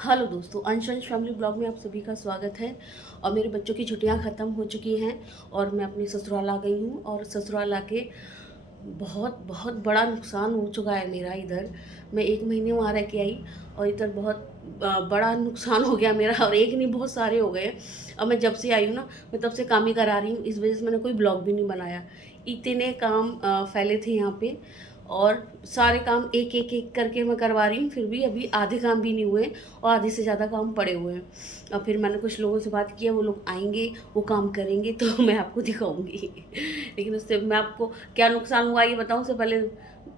Hello दोस्तों, अंश family blog में आप सभी का स्वागत है। और मेरे बच्चों की छुट्टियां ख़त्म हो चुकी हैं और मैं अपनी ससुराल आ गई हूँ। और ससुराल आके बहुत बहुत बड़ा नुकसान हो चुका है मेरा इधर। मैं 1 महीने वहाँ रह के आई और इधर बहुत बड़ा नुकसान हो गया मेरा। और एक नहीं, बहुत सारे हो गए। और मैं जब से आई हूँ ना, मैं तब से काम ही करा रही हूँ। इस वजह से मैंने कोई ब्लॉग भी नहीं बनाया। इतने काम फैले थे यहाँ पे और सारे काम एक एक एक करके मैं करवा रही हूँ, फिर भी अभी आधे काम भी नहीं हुए और आधे से ज़्यादा काम पड़े हुए हैं। और फिर मैंने कुछ लोगों से बात किया, वो लोग आएंगे, वो काम करेंगे तो मैं आपको दिखाऊंगी। लेकिन उससे मैं आपको क्या नुकसान हुआ ये बताऊँ। उससे पहले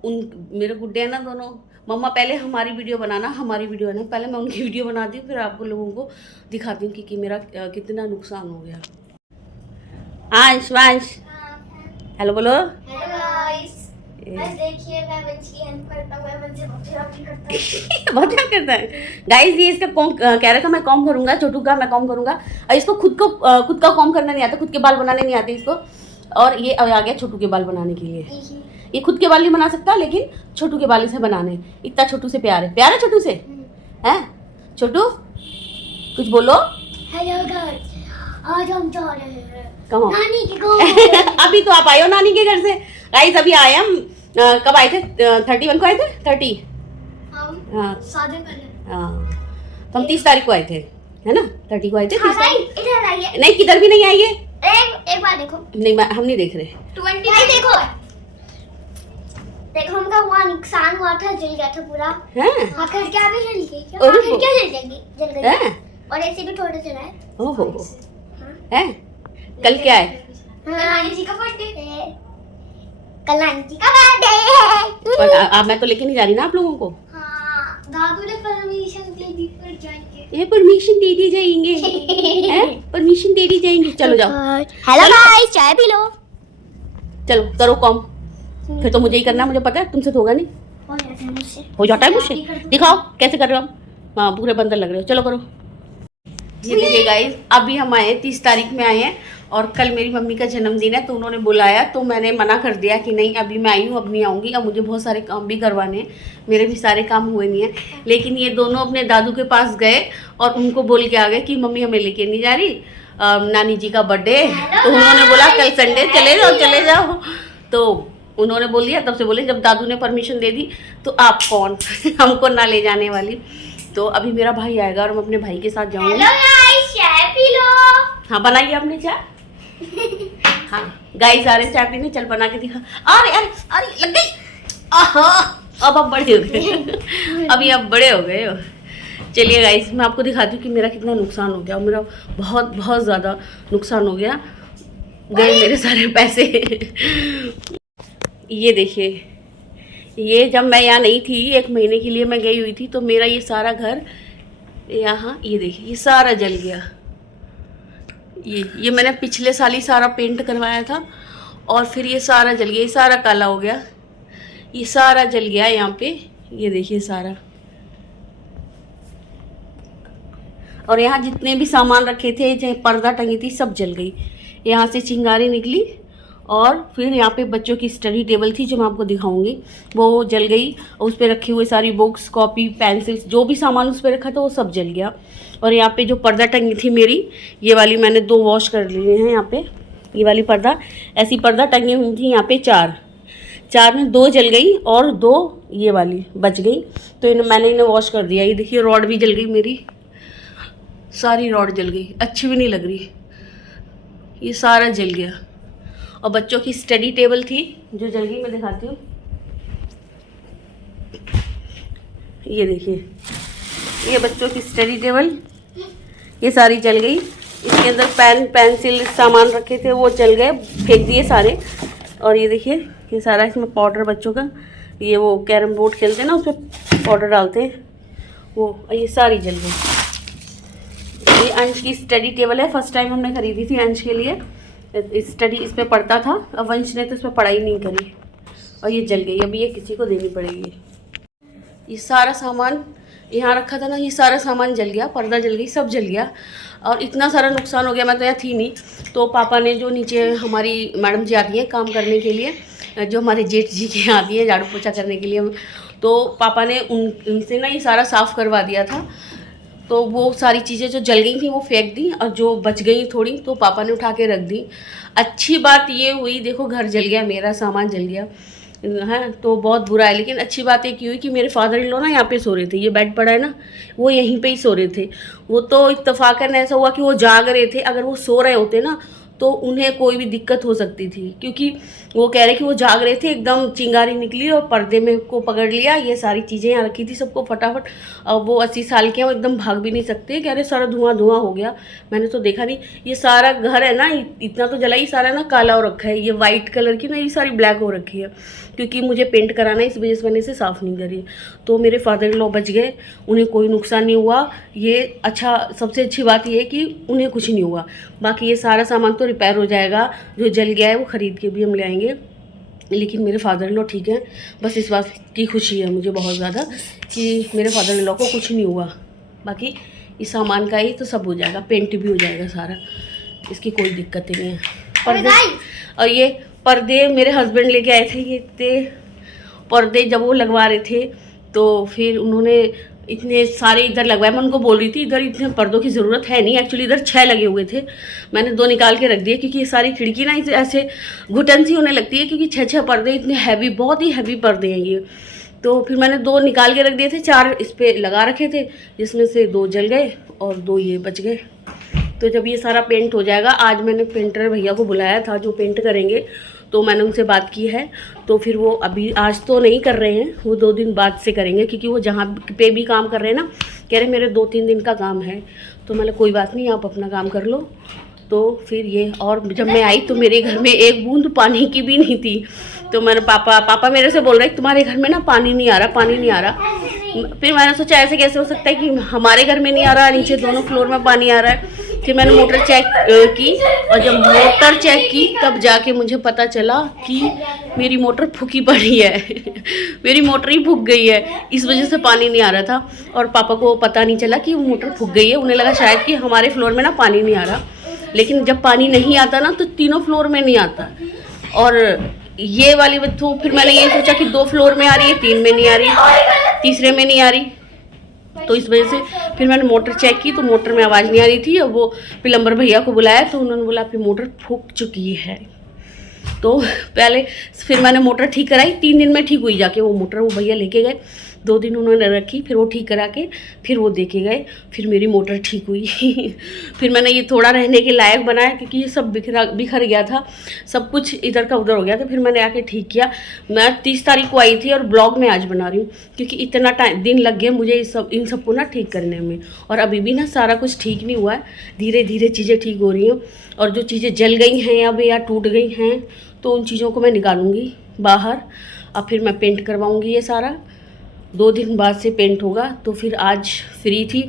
उन मेरे गुड्डे हैं ना दोनों, मम्मा पहले हमारी वीडियो बनाना, हमारी वीडियो बनाना। पहले मैं उनकी वीडियो बनाती हूँ, फिर आपको लोगों को दिखाती हूँ कि मेरा कितना नुकसान हो गया। अंश वंश हेलो बोलो। हेलो गाइस, बस देखिए मैं मंच की हेल्प करता हूँ, मैं मंच से बहुत हेल्प करता हूँ। बहुत क्या करता है गाइस। ये इसका कॉम कह रहा था, मैं कॉम करूंगा, छोटू का मैं कॉम करूंगा। और इसको खुद का कॉम करना नहीं आता, खुद के बाल बनाने नहीं आते इसको। और ये आ गया छोटू के बाल बनाने के लिए। ये खुद के बाल नहीं बना सकता, लेकिन छोटू के बाल इसे बनाने। इतना छोटू से प्यार है छोटू से है। छोटू कुछ बोलो। हेलो गाइस, आज हम जा रहे हैं कहो नानी के घर। अभी तो आप आए हो नानी के घर से। गाइस अभी आए हम। कब आए थे? 31 को आए थे। 30 हम हाँ शादी करने। हाँ, तो हम 30 तारीख को आए थे, है ना? 30 को आए थे। 30 तारीख इधर आइए। नहीं, किधर भी नहीं आई है। एक बार देखो। नहीं, हम नहीं देख रहे। 20 देखो, देखो हमका वहाँ नुकसान हुआ था, जल गया था पूरा। हैं? हाँ, खिड़कियाँ भी जल गई। अरे खिड़कियाँ जल गई। हैं? और ऐसे भी थोड़े से रहे। ओहो, हैं? कल क्या है? नानी जी का बर्थडे है। कल नानी जी का बर्थडे है। पर अब मैं तो लेके नहीं जा रही ना आप लोगों को। हाँ, दादू ने परमिशन दे दी पर जाएंगे। ये परमिशन दे दी जाएंगे। हैं? परमिशन दे दी जाएंगे। चलो जाओ। हेलो गाइस, चाय पी लो। चलो करो कॉम। फिर तो मुझे ही करना, मुझे पता है, तुमसे तो होगा नहीं। हो जाता है मुझसे। हो जाता है मुझसे। दिखाओ कैसे कर रहे हो आप। हाँ, पूरे बंदर लग रहे हो। चलो करो। ये देखिए गाइस, अभी हम आए 30 तारीख में आए हैं और कल मेरी मम्मी का जन्मदिन है, तो उन्होंने बुलाया, तो मैंने मना कर दिया कि नहीं अभी मैं आई हूँ, अब नहीं आऊँगी। अब मुझे बहुत सारे काम भी करवाने हैं, मेरे भी सारे काम हुए नहीं हैं। लेकिन ये दोनों अपने दादू के पास गए और उनको बोल के आ गए कि मम्मी हमें लेके नहीं जा रही, नानी जी का बर्थडे। तो उन्होंने बोला कल संडे चले जाओ। तो उन्होंने बोल दिया, तब से बोले जब दादू ने परमिशन दे दी तो आप कौन हमको ना ले जाने वाली। तो अभी मेरा भाई आएगा और मैं अपने भाई के साथ जाऊँगी। हेलो गाइस, चाय पी लो। हाँ, बनाइए आपने चाय। हाँ गाइस आ रहे चाय पीने, चल बना के दिखा। अरे अरे अरे लग गई। आहा, अब आप बड़े हो गए। अभी आप बड़े हो गए हो। चलिए गाइस, मैं आपको दिखाती हूँ कि मेरा कितना नुकसान हो गया। और मेरा बहुत बहुत ज़्यादा नुकसान हो गया, गए मेरे सारे पैसे। ये देखिए, ये जब मैं यहाँ नहीं थी, 1 महीने के लिए मैं गई हुई थी, तो मेरा ये सारा घर यहाँ, ये देखिए, ये सारा जल गया। ये मैंने पिछले साल ही सारा पेंट करवाया था और फिर ये सारा जल गया, ये सारा काला हो गया, ये सारा जल गया यहाँ पे। ये देखिए सारा। और यहाँ जितने भी सामान रखे थे, चाहे पर्दा टंगी थी, सब जल गई। यहाँ से चिंगारी निकली और फिर यहाँ पे बच्चों की स्टडी टेबल थी जो मैं आपको दिखाऊंगी, वो जल गई। और उस पर रखे हुए सारी बुक्स, कॉपी, पेंसिल्स, जो भी सामान उस पर रखा था वो सब जल गया। और यहाँ पे जो पर्दा टंगी थी मेरी, ये वाली मैंने 2 वॉश कर लिए हैं। यहाँ पे ये वाली पर्दा, ऐसी पर्दा टंगी हुई थी यहाँ पे 4 में 2 जल गई और 2 ये वाली बच गई। तो मैंने इन्हें वॉश कर दिया। ये देखिए रॉड भी जल गई मेरी, सारी रॉड जल गई, अच्छी भी नहीं लग रही, ये सारा जल गया। और बच्चों की स्टडी टेबल थी जो जल गई, मैं दिखाती हूँ। ये देखिए, ये बच्चों की स्टडी टेबल, ये सारी जल गई। इसके अंदर पेन, पेंसिल, सामान रखे थे वो जल गए, फेंक दिए सारे। और ये देखिए, ये सारा इसमें पाउडर बच्चों का, ये वो कैरम बोर्ड खेलते हैं ना, उसमें पाउडर डालते हैं वो, ये सारी जल गई। ये अंश की स्टडी टेबल है, फर्स्ट टाइम हमने खरीदी थी अंश के लिए। स्टडी इस पे पढ़ता था, अब वंश ने तो इस पर पढ़ाई नहीं करी और ये जल गई। अभी ये किसी को देनी पड़ेगी। ये सारा सामान यहाँ रखा था ना, ये सारा सामान जल गया, पर्दा जल गई, सब जल गया। और इतना सारा नुकसान हो गया, मैं तो यहाँ थी नहीं। तो पापा ने, जो नीचे हमारी मैडम जी आती हैं काम करने के लिए, जो हमारे जेठ जी के आती है झाड़ू पोछा करने के लिए, तो पापा ने उनसे ना ये सारा साफ़ करवा दिया था। तो वो सारी चीज़ें जो जल गई थी वो फेंक दी, और जो बच गई थोड़ी तो पापा ने उठा के रख दी। अच्छी बात ये हुई, देखो घर जल गया, मेरा सामान जल गया है तो बहुत बुरा है, लेकिन अच्छी बात एक हुई कि मेरे फादर इन लॉ ना यहाँ पे सो रहे थे, ये बेड पड़ा है ना, वो यहीं पे ही सो रहे थे। वो तो इत्तेफाकन ऐसा हुआ कि वो जाग रहे थे, अगर वो सो रहे होते ना तो उन्हें कोई भी दिक्कत हो सकती थी, क्योंकि वो कह रहे कि वो जाग रहे थे, एकदम चिंगारी निकली और पर्दे में को पकड़ लिया, ये सारी चीज़ें यहाँ रखी थी सबको फटाफट। अब वो 80 साल के हैं, वो एकदम भाग भी नहीं सकते, कह रहे सारा धुआं धुआं हो गया। मैंने तो देखा नहीं, ये सारा घर है ना इतना तो जला ही, सारा ना काला हो रखा है, ये वाइट कलर की ना ये सारी ब्लैक हो रखी है, क्योंकि मुझे पेंट कराना है, इस वजह से मैंने इसे साफ़ नहीं करी। तो मेरे फादर इन लॉ बच गए, उन्हें कोई नुकसान नहीं हुआ, ये अच्छा, सबसे अच्छी बात ये है कि उन्हें कुछ नहीं हुआ। बाकी ये सारा सामान तो रिपेयर हो जाएगा, जो जल गया है वो ख़रीद के भी हम ले आएंगे, लेकिन मेरे फादर इन लॉ ठीक हैं। बस इस बात की खुशी है मुझे बहुत ज़्यादा कि मेरे फादर इन लॉ को कुछ नहीं हुआ। बाकी इस सामान का ही तो सब हो जाएगा, पेंट भी हो जाएगा सारा, इसकी कोई दिक्कत ही नहीं है। पर्दे, और ये पर्दे मेरे हस्बैंड लेके आए थे, ये इतने पर्दे जब वो लगवा रहे थे तो फिर उन्होंने इतने सारे इधर लगवाए। मैं उनको बोल रही थी इधर इतने पर्दों की ज़रूरत है नहीं, एक्चुअली इधर 6 लगे हुए थे, मैंने 2 निकाल के रख दिए, क्योंकि ये सारी खिड़की ना ऐसे घुटन सी होने लगती है, क्योंकि 6 पर्दे इतने हैवी, बहुत ही हैवी पर्दे हैं ये। तो फिर मैंने 2 निकाल के रख दिए थे, 4 इस पर लगा रखे थे, जिसमें से 2 जल गए और 2 ये बच गए। तो जब ये सारा पेंट हो जाएगा, आज मैंने पेंटर भैया को बुलाया था जो पेंट करेंगे, तो मैंने उनसे बात की है, तो फिर वो अभी आज तो नहीं कर रहे हैं, वो 2 दिन बाद से करेंगे, क्योंकि वो जहाँ पे भी काम कर रहे हैं ना, कह रहे मेरे 2-3 दिन का काम है। तो मैंने कोई बात नहीं, आप अपना काम कर लो। तो फिर ये, और जब मैं आई तो मेरे घर में एक बूंद पानी की भी नहीं थी, तो मैंने पापा मेरे से बोल रहे तुम्हारे घर में ना पानी नहीं आ रहा, पानी नहीं आ रहा। फिर मैंने सोचा ऐसे कैसे हो सकता है कि हमारे घर में नहीं आ रहा, नीचे दोनों फ्लोर में पानी आ रहा है। फिर मैंने मोटर चेक की, और जब मोटर चेक की तब जाके मुझे पता चला कि मेरी मोटर फूकी पड़ी है मेरी मोटर ही फूक गई है, इस वजह से पानी नहीं आ रहा था। और पापा को पता नहीं चला कि वो मोटर फूक गई है, उन्हें लगा शायद कि हमारे फ्लोर में ना पानी नहीं आ रहा, लेकिन जब पानी नहीं आता ना तो तीनों फ्लोर में नहीं आता। और ये वाली तो फिर मैंने ये सोचा कि 2 फ्लोर में आ रही है, 3 में नहीं आ रही, तीसरे में नहीं आ रही, तो इस वजह से फिर मैंने मोटर चेक की तो मोटर में आवाज़ नहीं आ रही थी। और वो प्लम्बर भैया को बुलाया तो उन्होंने बोला आपकी मोटर फूक चुकी है। तो पहले फिर मैंने मोटर ठीक कराई, 3 दिन में ठीक हुई जाके वो मोटर, वो भैया लेके गए, 2 दिन उन्होंने रखी, फिर वो ठीक करा के फिर वो देके गए, फिर मेरी मोटर ठीक हुई फिर मैंने ये थोड़ा रहने के लायक बनाया, क्योंकि ये सब बिखर गया था, सब कुछ इधर का उधर हो गया था। फिर मैंने आके ठीक किया। मैं 30 तारीख को आई थी और ब्लॉग में आज बना रही हूँ, क्योंकि इतना दिन लग गया मुझे इन सबको ना ठीक करने में, और अभी भी ना सारा कुछ ठीक नहीं हुआ है, धीरे धीरे चीज़ें ठीक हो रही हैं। और जो चीज़ें जल गई हैं अब या टूट गई हैं तो उन चीज़ों को मैं निकालूंगी बाहर, और फिर मैं पेंट करवाऊंगी। ये सारा 2 दिन बाद से पेंट होगा। तो फिर आज फ्री थी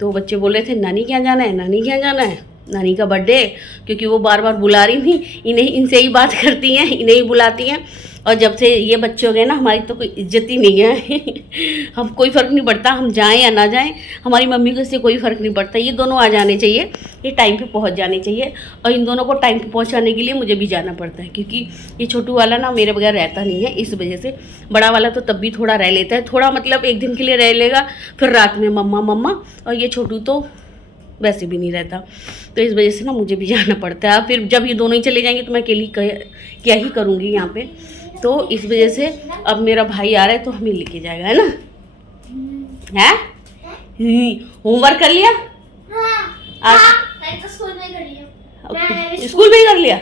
तो बच्चे बोल रहे थे नानी क्या जाना है, नानी क्या जाना है, नानी का बर्थडे, क्योंकि वो बार बार बुला रही थी, इनसे ही बात करती हैं, इन्हें ही बुलाती हैं। और जब से ये बच्चे हो गए ना, हमारी तो कोई इज्जत ही नहीं है हम कोई फ़र्क नहीं पड़ता, हम जाएं या ना जाएं, हमारी मम्मी को इससे कोई फ़र्क नहीं पड़ता। ये दोनों आ जाने चाहिए, ये टाइम पे पहुंच जाने चाहिए, और इन दोनों को टाइम पे पहुंचाने के लिए मुझे भी जाना पड़ता है, क्योंकि ये छोटू वाला ना मेरे बगैर रहता नहीं है, इस वजह से। बड़ा वाला तो तब भी थोड़ा रह लेता है, थोड़ा मतलब 1 दिन के लिए रह लेगा, फिर रात में मम्मा मम्मा, और ये छोटू तो वैसे भी नहीं रहता। तो इस वजह से ना मुझे भी जाना पड़ता है। फिर जब ये दोनों ही चले जाएंगे तो मैं अकेली क्या ही करूँगी यहाँ पे। तो इस वजह से अब मेरा भाई आ रहा है तो हमें लेके जाएगा, है ना? है होमवर्क कर लिया? आज मैं तो स्कूल में कर लिया। स्कूल में ही कर लिया?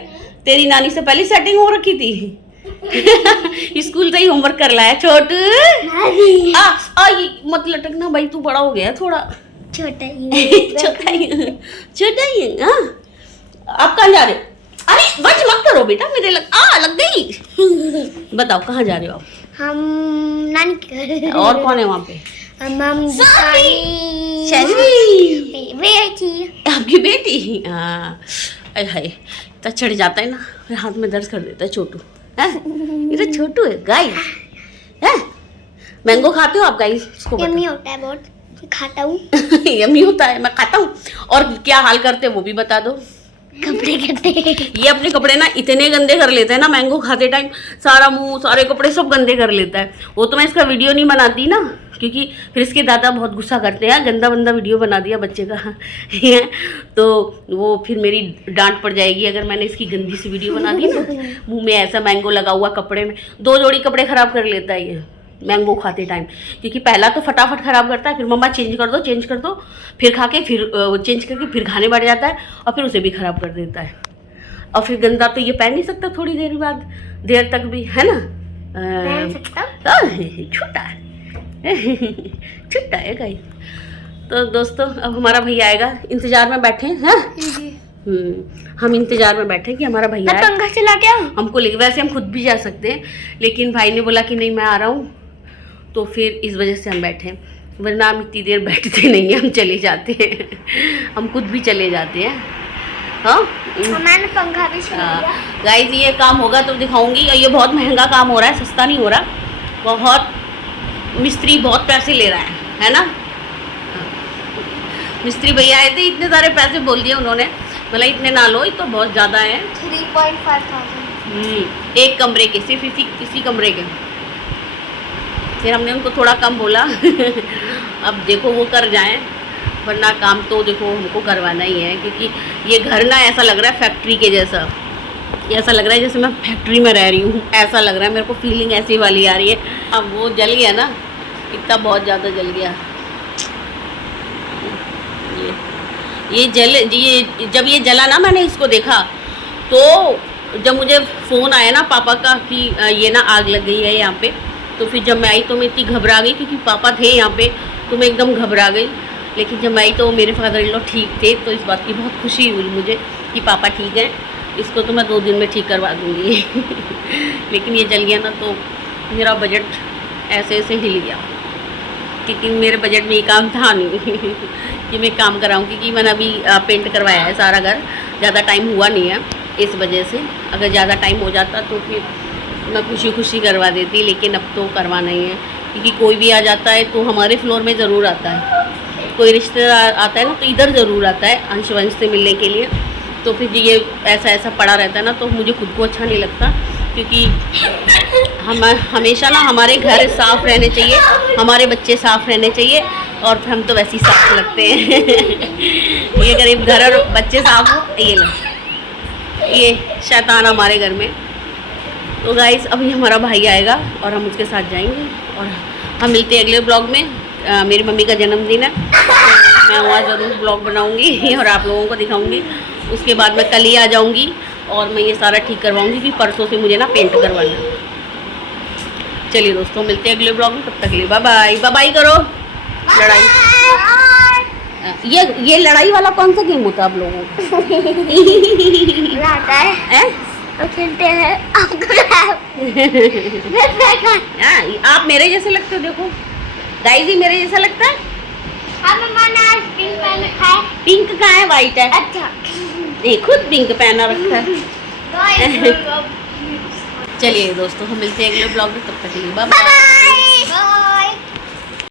तेरी नानी से पहले सेटिंग हो रखी थी स्कूल से ही होमवर्क कर लाया छोटू। मत लटकना भाई, तू बड़ा हो गया थोड़ा, छोटा ही छोटा ही। आप कहाँ जा रहे हो? अरे बच मत करो बेटा, मेरे लग गई बताओ कहाँ जा रहे हो आप? हम नानी के घर। और कौन है वहाँ पे? बेटी, आपकी बेटी? हाँ, हाय इतना चढ़ जाता है ना, फिर हाथ में दर्द कर देता है छोटू। ये तो छोटू है गाइस। है मैंगो खाते हो आप गाइस? इसको यम्मी होता है बहुत, खाता हूँ यम्मी होता है, मैं खाता हूँ। और क्या हाल करते हैं वो भी बता दो। कपड़े करते हैं ये अपने कपड़े ना इतने गंदे कर लेते हैं ना, मैंगो खाते टाइम सारा मुंह सारे कपड़े सब गंदे कर लेता है। वो तो मैं इसका वीडियो नहीं बनाती ना, क्योंकि फिर इसके दादा बहुत गुस्सा करते हैं, गंदा बंदा वीडियो बना दिया बच्चे का तो वो फिर मेरी डांट पड़ जाएगी अगर मैंने इसकी गंदी सी वीडियो बना दी ना। मुंह में ऐसा मैंगो लगा हुआ कपड़े में, 2 जोड़ी कपड़े ख़राब कर लेता है ये मैंगो खाते टाइम, क्योंकि पहला तो फटाफट ख़राब करता है, फिर मम्मा चेंज कर दो, फिर खा के फिर चेंज करके फिर खाने बैठ जाता है और फिर उसे भी ख़राब कर देता है। और फिर गंदा तो ये पहन नहीं सकता थोड़ी देर तक भी, है ना। छोटा छोटा है गाइस। तो दोस्तों अब हमारा भैया आएगा, इंतजार में बैठे हैं। हम इंतजार में बैठे कि हमारा भैया आए, पंखा चला गया हमको लेके। वैसे हम खुद भी जा सकते हैं, लेकिन भाई ने बोला कि नहीं मैं आ रहा हूँ, तो फिर इस वजह से हम बैठे, वरना हम इतनी देर बैठते नहीं हैं, हम चले जाते हैं, हम खुद भी चले जाते हैं। हाँ मैंने पंखा भी चला दिया। गाइस ये काम होगा तो दिखाऊंगी, और ये बहुत महंगा काम हो रहा है, सस्ता नहीं हो रहा, बहुत मिस्त्री बहुत पैसे ले रहा है ना। मिस्त्री भैया आए थे, इतने सारे पैसे बोल दिए उन्होंने, बोला इतने ना लो, ये तो बहुत ज़्यादा है। 3,500 एक कमरे के, सिर्फ इसी कमरे के। फिर हमने उनको थोड़ा कम बोला अब देखो वो कर जाएं, वरना काम तो देखो हमको करवाना ही है, क्योंकि ये घर ना ऐसा लग रहा है फैक्ट्री के जैसा, ऐसा लग रहा है जैसे मैं फैक्ट्री में रह रही हूँ, ऐसा लग रहा है मेरे को, फीलिंग ऐसी वाली आ रही है। अब वो जल गया ना, इतना बहुत ज़्यादा जल गया ये जब ये जला ना, मैंने इसको देखा तो जब मुझे फ़ोन आया ना पापा का कि ये ना आग लग गई है यहाँ पे, तो फिर जब मैं आई तो मैं इतनी घबरा गई, क्योंकि पापा थे यहाँ पे, तो मैं एकदम घबरा गई। लेकिन जब मैं आई तो मेरे फादर इन लॉ ठीक थे, तो इस बात की बहुत खुशी हुई मुझे कि पापा ठीक हैं, इसको तो मैं 2 दिन में ठीक करवा दूँगी लेकिन ये जल गया ना, तो मेरा बजट ऐसे हिल गया, क्योंकि मेरे बजट में ये काम था नहीं कि मैं काम कराऊँ, क्योंकि मैंने अभी पेंट करवाया है सारा घर, ज़्यादा टाइम हुआ नहीं है इस वजह से। अगर ज़्यादा टाइम हो जाता तो फिर मैं खुशी करवा देती, लेकिन अब तो करवाना ही है, क्योंकि कोई भी आ जाता है तो हमारे फ्लोर में ज़रूर आता है, कोई रिश्तेदार आता है ना तो इधर ज़रूर आता है अंश से मिलने के लिए, तो फिर ये ऐसा पड़ा रहता है ना, तो मुझे खुद को अच्छा नहीं लगता, क्योंकि हम हमेशा ना हमारे घर साफ़ रहने चाहिए, हमारे बच्चे साफ़ रहने चाहिए, और हम तो वैसे ही साफ लगते हैं ये गरीब घर और बच्चे साफ हो, ये लो ये शैतान हमारे घर में। तो गाइस अभी हमारा भाई आएगा और हम उसके साथ जाएंगे, और हम मिलते हैं अगले ब्लॉग में। मेरी मम्मी का जन्मदिन है, तो मैं वहाँ ज़रूर ब्लॉग बनाऊँगी और आप लोगों को दिखाऊँगी। उसके बाद मैं कल ही आ जाऊँगी और मैं ये सारा ठीक करवाऊँगी, कि परसों से मुझे ना पेंट करवाना है। चलिए दोस्तों मिलते हैं अगले ब्लॉग में, तब तक के लिए बाय बाय करो। लड़ाई, ये लड़ाई वाला कौन सा गेम होता है आप लोगों को तो खेलते हैं आप मेरे जैसे लगते हो, देखो गाइस ही मेरे जैसा लगता है। पिंक कहाँ है, वाइट है। अच्छा ये खुद पिंक पहना रखा है चलिए दोस्तों हम मिलते हैं अगले ब्लॉग में, तब तक के लिए बाय बाय।